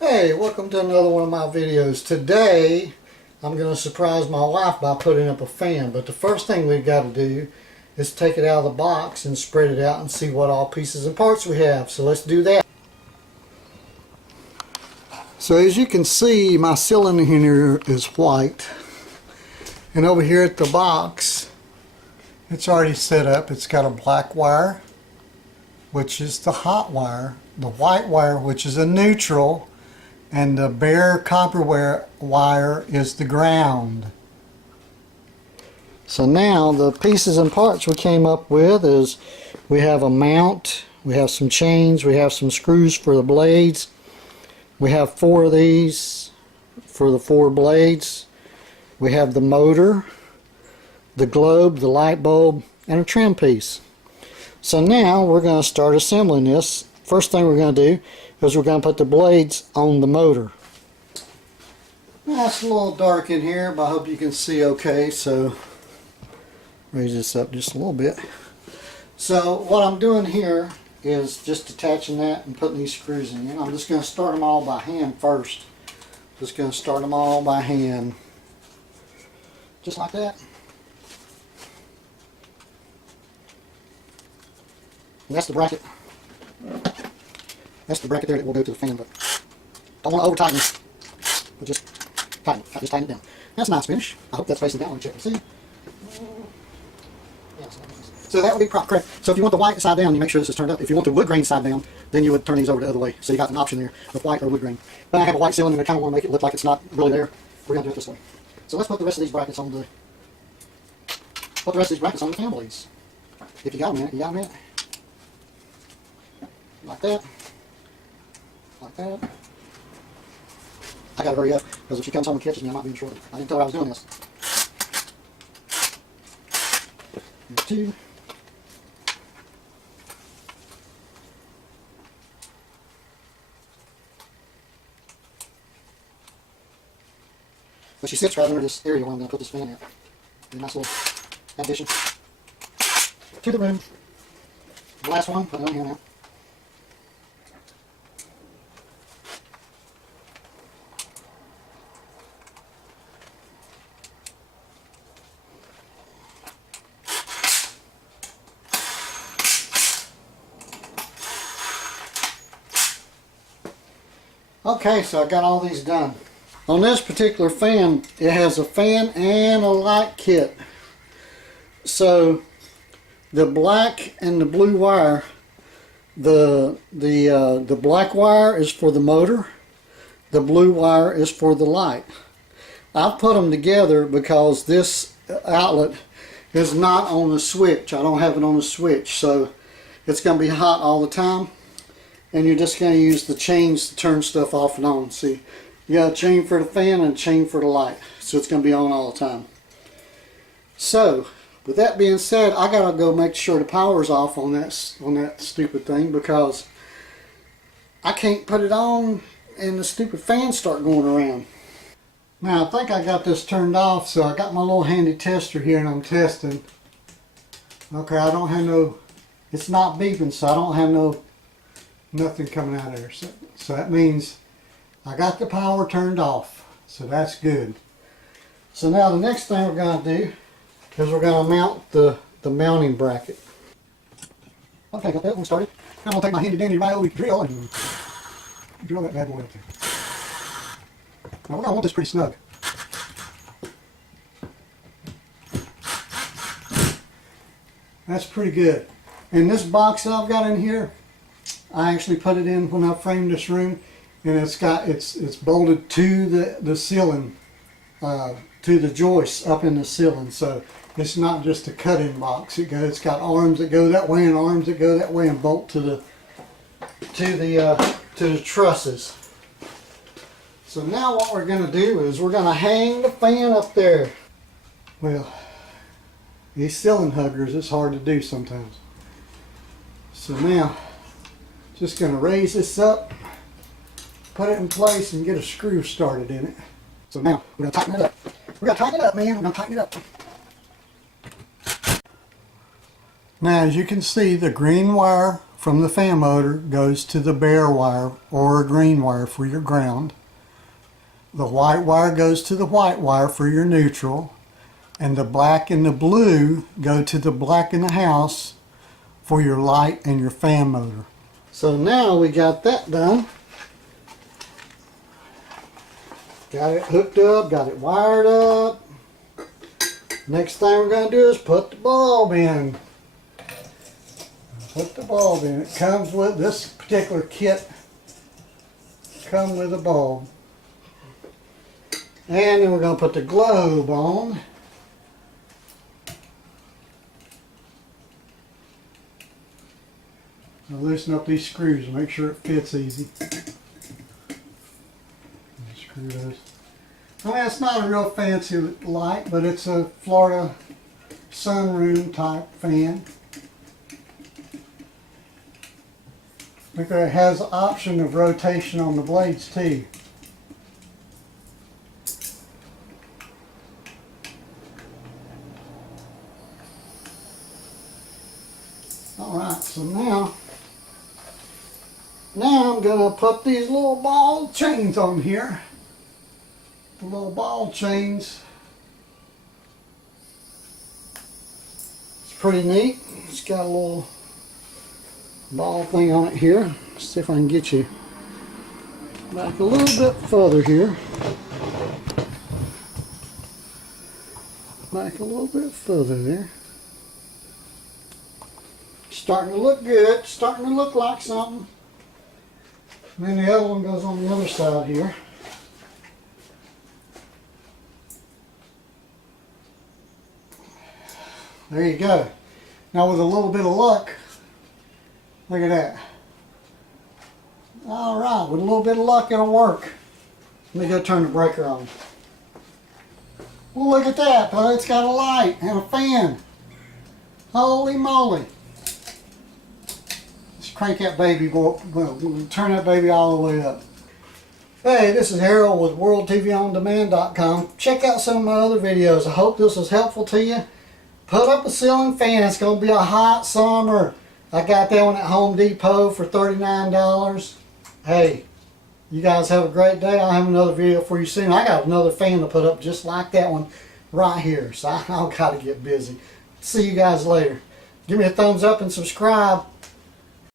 Hey, welcome to another one of my videos. Today I'm going to surprise my wife by putting up a fan, but the first thing we've got to do is take it out of the box and spread it out and see what all pieces and parts we have. So let's do that. So as you can see, my ceiling here is white, and over here at the box it's already set up. It's got a black wire, which is the hot wire, the white wire, which is a neutral, and the bare copper wire is the ground. So now the pieces and parts we came up with is we have a mount, we have some chains, we have some screws for the blades, we have 4 of these for the 4 blades, we have the motor, the globe, the light bulb, and a trim piece. So now we're going to start assembling this. First thing we're going to do is we're going to put the blades on the motor. Now it's a little dark in here, but I hope you can see okay, so raise this up just a little bit. So what I'm doing here is just attaching that and putting these screws in. I'm just going to start them all by hand first. Just going to start them all by hand. Just like that. And that's the bracket. That's the bracket there that will go to the fan, but don't want to over tighten it. But just tighten it. Just tighten it down. That's a nice finish. I hope that's facing down when you check and see. Yeah, so that would be correct. So if you want the white side down, you make sure this is turned up. If you want the wood grain side down, then you would turn these over the other way. So you got an option there of white or wood grain. But I have a white ceiling and I kind of want to make it look like it's not really there. We're going to do it this way. So let's put the rest of these brackets on the fan blades. If you got them in it, you got them in it. Like that. Like that. I gotta hurry up because if she comes home and catches me, I might be in trouble. I didn't tell her I was doing this. There's 2. But she sits right under this area where I'm going to put this fan at. A nice little addition to the room. The last one, put it on here now. Okay, so I got all these done. On this particular fan, it has a fan and a light kit. So the black and the blue wire, the black wire is for the motor, the blue wire is for the light. I've put them together because this outlet is not on the switch. I don't have it on the switch, so it's going to be hot all the time. And you're just going to use the chains to turn stuff off and on. See, you got a chain for the fan and a chain for the light, so it's going to be on all the time. So, with that being said, I got to go make sure the power's off on that stupid thing because I can't put it on and the stupid fans start going around. Now, I think I got this turned off, so I got my little handy tester here and I'm testing. Okay, I don't have no, it's not beeping, so I don't have nothing coming out of there. So that means I got the power turned off. So that's good. So now the next thing we're going to do is we're going to mount the mounting bracket. Okay, got that one started. I'm going to take my handy dandy Ryobi drill and drill that bad boy up there. Now we're going to want this pretty snug. That's pretty good. And this box that I've got in here, I actually put it in when I framed this room, and it's bolted to the ceiling, to the joists up in the ceiling. So it's not just a cut-in box. It's got arms that go that way and arms that go that way and bolt to the trusses. So now what we're going to do is we're going to hang the fan up there. Well, these ceiling huggers, it's hard to do sometimes. So now, just going to raise this up, put it in place, and get a screw started in it. So now, we're going to tighten it up. We're going to tighten it up, man. We're going to tighten it up. Now, as you can see, the green wire from the fan motor goes to the bare wire or a green wire for your ground. The white wire goes to the white wire for your neutral. And the black and the blue go to the black in the house for your light and your fan motor. So now we got that done. Got it hooked up, got it wired up. Next thing we're going to do is put the bulb in. Put the bulb in. It comes with, this particular kit comes with a bulb. And then we're going to put the globe on. I'll loosen up these screws and make sure it fits easy. Screw those. I mean, it's not a real fancy light, but it's a Florida sunroom type fan. Look, it has the option of rotation on the blades too. Alright, so now I'm going to put these little ball chains on here. The little ball chains. It's pretty neat. It's got a little ball thing on it here. Let's see if I can get you back a little bit further here. Back a little bit further there. Starting to look good. Starting to look like something. And then the other one goes on the other side here. There you go. Now with a little bit of luck, look at that. Alright, with a little bit of luck it'll work. Let me go turn the breaker on. Well, look at that, but it's got a light and a fan. Holy moly. Crank that baby, boy. We'll turn that baby all the way up. Hey, this is Harold with WorldTVOnDemand.com. Check out some of my other videos. I hope this was helpful to you. Put up a ceiling fan. It's going to be a hot summer. I got that one at Home Depot for $39. Hey, you guys have a great day. I'll have another video for you soon. I got another fan to put up just like that one right here. So I've got to get busy. See you guys later. Give me a thumbs up and subscribe.